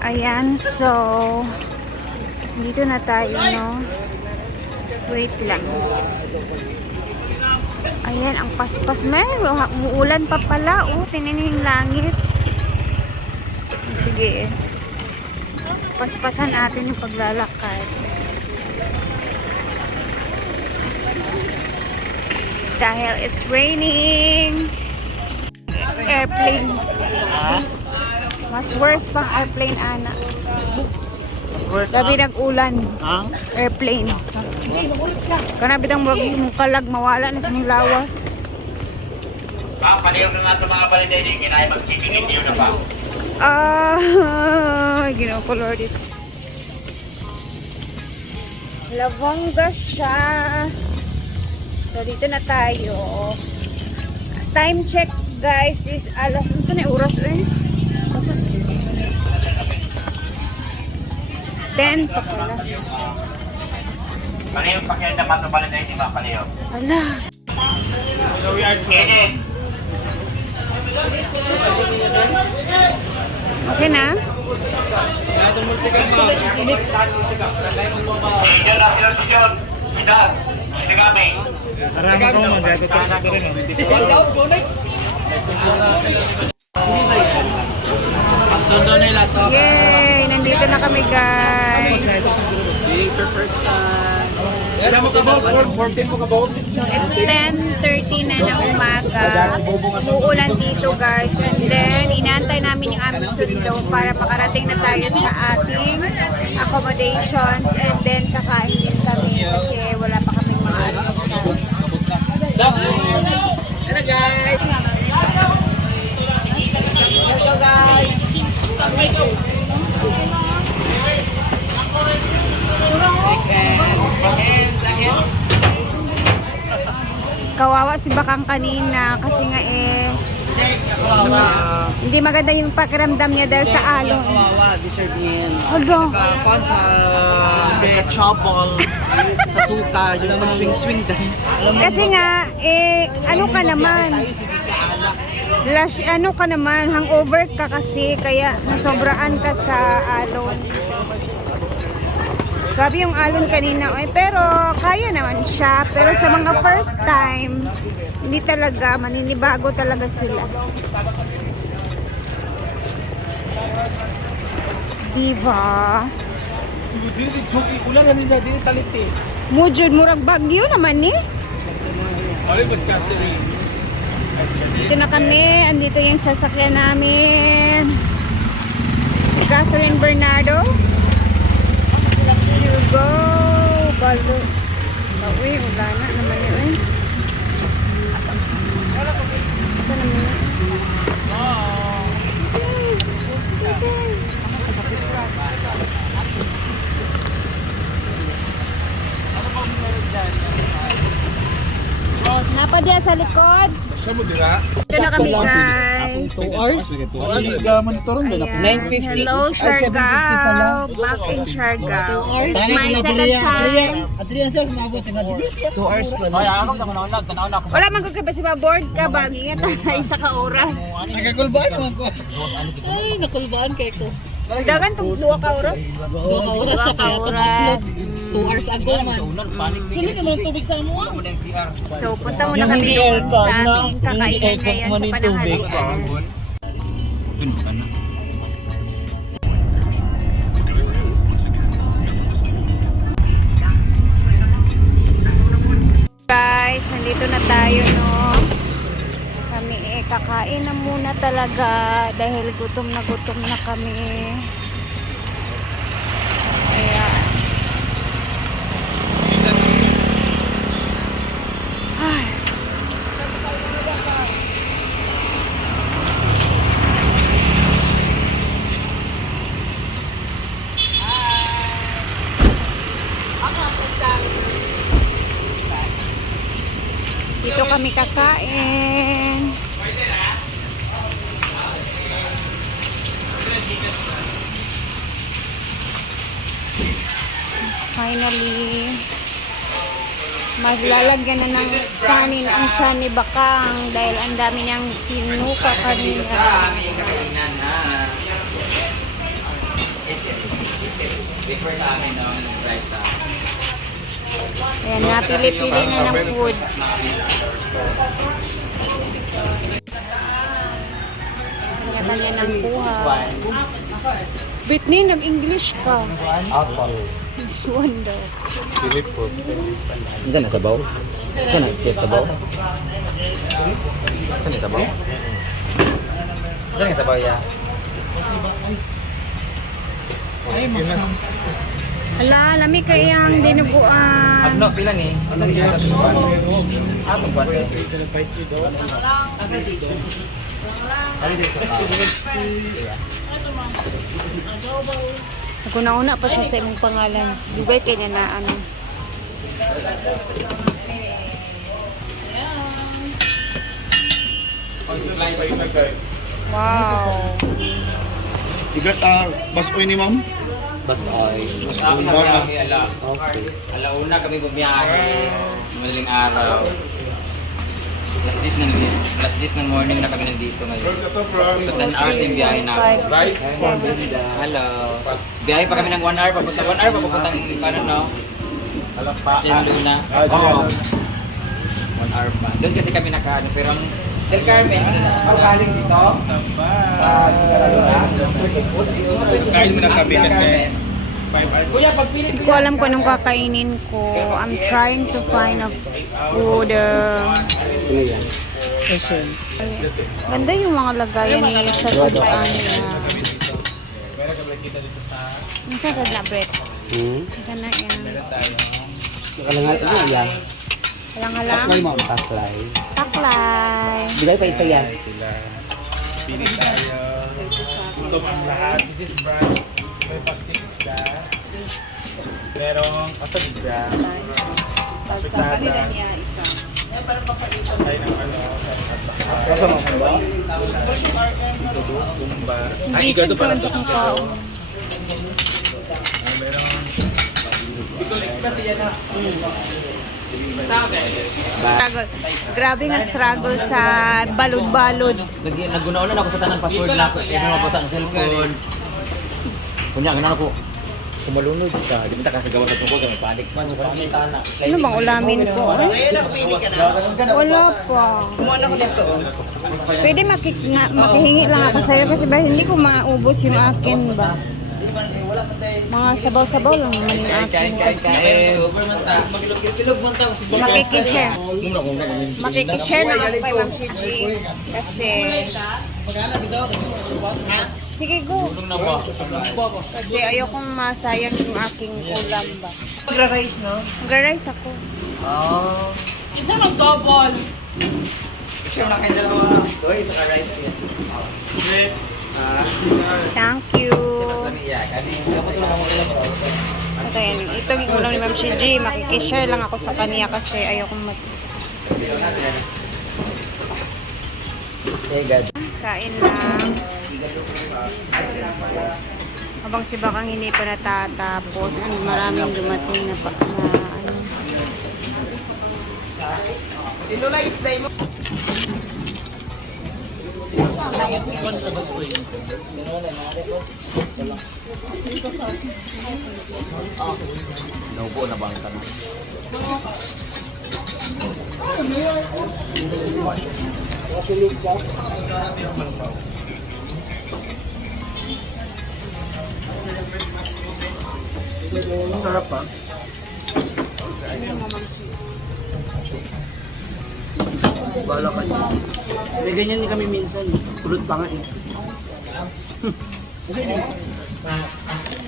Ayan, so dito na tayo, no? Wait lang. Ayan, ang paspas. May uulan pa pala. Oh, tingnan niyo yung langit. Sige. Paspasan natin yung paglalakad. Dahil it's raining. Airplane. Mas worse pang airplane, ana. Gabi nag-ulan. Airplane. Kanabitang mong kalag mawala na sa mong lawas. Palihog na natin mga baliday. Kinaya magkikingin niyo na ba? Ginoo ko, Lord. Lavongga siya. So, dito na tayo. Time check, guys, is alas. Ano na oras, eh? 10 pa pala. Palihog pa kayo dapat ng baliday. Di ba palihog? Ala. Kinin! Okay na? Si John na sila si John. Pinar. Si kami. Arama ko man, dito tayo natin rin. Yay! Nandito na kami, guys. It's your first time. Alam mo ka ba? 14 mo ka ba? So, it's 10:30 na ng umaga. Uulan dito, guys. And then, inaantay namin yung aming sundo para makarating na tayo sa ating accommodations. And then, kakain din kami kasi wala pa kaming mga almusal. Hello guys! Hello guys! Kawawa si Bakang kanina kasi nga hindi maganda yung pakiramdam niya dahil sa alon. Kawawa, deserve niya yan. Hala. Nagka-fun sa nagka-trouble sa suka, yung mag-swing-swing dahil. Kasi nga, ano ka naman? Tayo sige kaalak. Ano ka naman, hangover ka kasi, kaya nasobraan ka sa alon. Grabe yung alon kanina, pero kaya naman siya. Pero sa mga first time, hindi talaga, maninibago talaga sila. Diba? Mujud, murag bagyo naman eh. Dito na kami, andito yung sasakyan namin. Si Catherine Bernardo. Go! Balo. Uy, wala na naman yun. Ito naman yun. Napadya sa likod. Ito na kami, guys. 2 hours? Ayan. Hello, Siargao. Back in Siargao. It's my second time. 2 hours pa. Wala man ko ba si board ka ba? Ingat tayo sa ka-oras. Nagkakulbaan naman ko. Ay, nakulbaan kay ko. Dagan tong 2 ka oras. 2 oras siya kaya oras. 2 hours ago man. Sino naman ang tubig sa mo? So, punta muna kami doon sa aming kakainan ngayon sa panahalian. Guys, nandito na tayo, no? Kami kakain na muna talaga dahil gutom na kami. Ayan. Ay. Dito kami kakain. Finally, maglalagyan na ng kanin ang tiyan ni Bakang dahil ang dami niyang sinuka kanina. Prefer sa amin no, yung price sa Ayan, napili-pili na ng food. Kanya-kanya ng kuha. Britney, nag-English ka. This one daw. Diyan na sabaw? Diyan na kit sabaw? Diyan na sabaw? Diyan na sabaw ya? Hala, lami kayang dinuguan. Agno, pila ni? Ano siya sa suban? Atong buwan eh. Ano din sa Ako nauna pa siya sa imong pangalan. Dugay kay niya na ano. Wow. Igat, baskoy ni ma'am? Basoy. Kami kami alauna kami bumiyahe. Madaling araw. Alas 10 ng morning na kami nandito ngayon. So 10 hours na yung biyahe namin. 5, 6, 7. Hello. Biyahe pa kami ng 1 hour. Papunta 1 hour papuntang ano no? Jen Luna. 1 hour pa. Doon kasi kami nakaano. Pero ang Del Carmen. Galing dito? Kain muna kami kasi. Hindi ko alam kung anong kakainin ko. I'm trying to find a food. Ganda yung mga lagayan niya sa sudan niya. Minsan rin na bread. Ganda yan. Nakalangal ito yan. Halang-halang. Taklay. Taklay. Bigay pa isa yan. Pili tayo. Gutom ang lahat. This is brunch. May paksik isda. Merong pasalidya. Pitada. Ay ng ano. Tumba. Ay, ikaw Gising ito ko pala. ang kang kaon. Merong. Ito kasi yan na. Struggle. Grabe nga struggle sa balod-balod. Naguna-una na ako sa tanan password na ako. Kaya mabasa ang cellphone. Kunya, ganun ako. Kumalunod ka. Di ba ka sa gawa na tungkol kami panik man. Ano bang ulamin ko? Wala pa. Pwede makihingi lang ako sa'yo kasi ba hindi ko maubos yung akin ba? Mga sabaw-sabaw lang naman yung akin kasi. Makikishare. Makikishare lang ako kay Ma'am CG. Kasi... Sige, go. Kasi ayokong masayang yung aking ulam ba. Magra-rice, no? Mag-rice ako. Isa mag-double. Sure na kayo dalawa. Doy, isa ka-rice. Thank you. Ito yan. Ito yung ulam ni Ma'am CG. Makikishare lang ako sa kanya kasi ayokong kain lang. Habang si Bakang hindi pa natatapos, maraming dumating na ano. Naupo na ba ang tanong? Sarap pa. Bala ka niya. May ganyan din kami minsan. Kulot pa nga eh.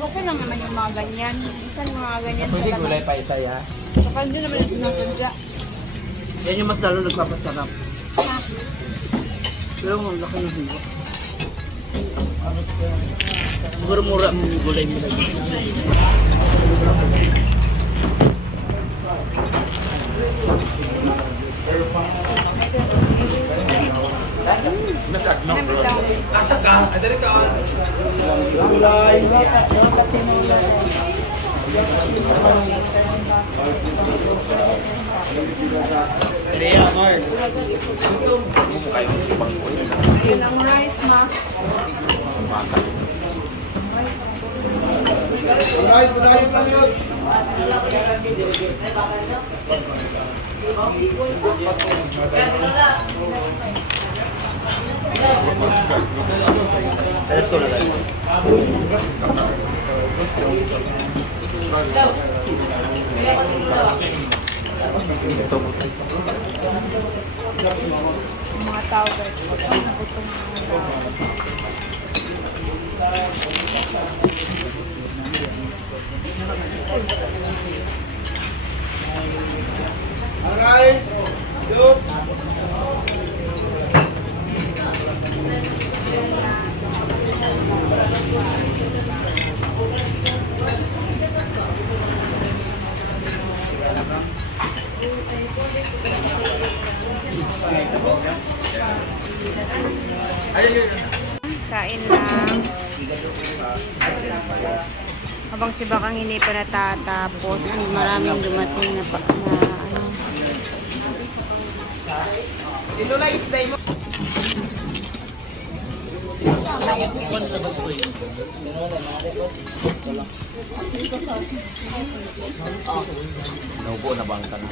Okay lang naman yung mga ganyan. Minsan yung mga ganyan Pwede gulay pa isa ya? Saka doon naman yung sinasadya. Yan yung mas lalo nagpapasarap. Pero ang laki ng hiwa. Mura-mura mo yung gulay mo lagi. Asa ka? Adali ka. Gulay. Lea, Mark. Yun ang rice, ma. Alright, padayon lang yun. Ito na lang. Yung mga tao guys, nagutom mga tao. Alright, yun. Kain lang. Habang si Bakang hindi pa natatapos, and maraming dumating na ano. Naupo na bang ka na?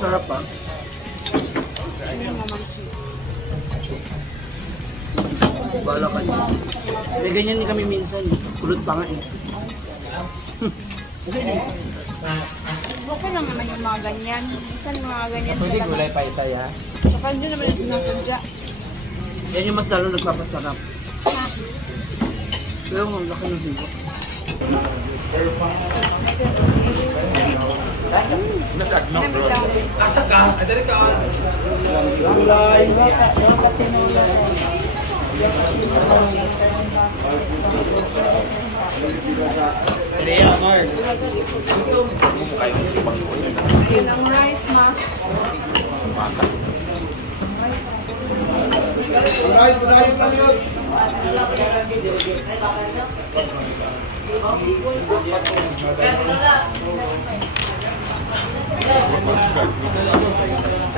Sarap pa. Bala ka niya. Hindi, ganyan din kami minsan. Kulot pa nga eh. Okay lang naman yung mga ganyan. Minsan yung mga ganyan Pwede gulay pa isa ya. Saka nyo naman yung sinasadya. Yan yung mas lalo nagpapasarap. Pero ang laki ng hiwa. Asa ka? Adali ka. Gulay. Lea, Mark. Yun ang rice, ma. Alright, padayon lang yun.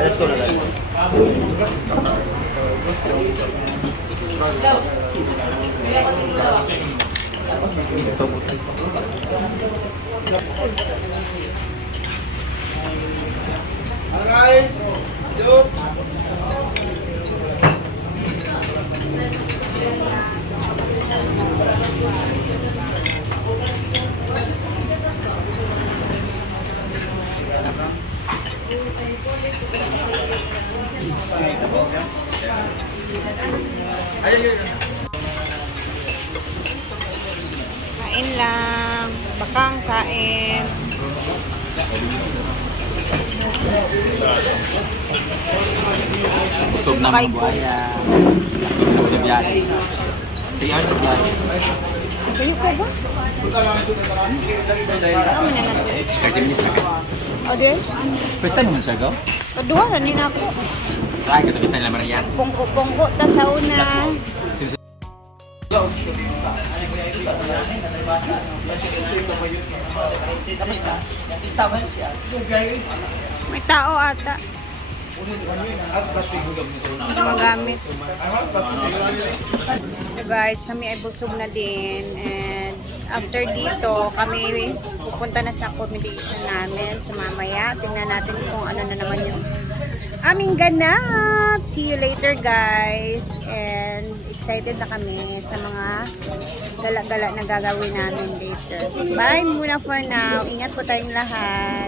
Ito na lang. Alright, yun. Kain lang. Bakang kain. Busog na mga buhaya. Ano na biyahe? 3 hours na biyahe. Kayo ko ba? Ano na natin? 30 minutes na ka. O di? First time naman siya go? Kadua na nina ako. Ay, kato kita nila Marian. Pungko-pungko ta sa una. May tao ata. Magamit. So guys, kami ay busog na din. And after dito, kami pupunta na sa accommodation namin sa mamaya. Tingnan natin kung ano na naman yung aming ganap. See you later guys. And excited na kami sa mga gala-gala na gagawin namin later. Bye muna for now. Ingat po tayong lahat.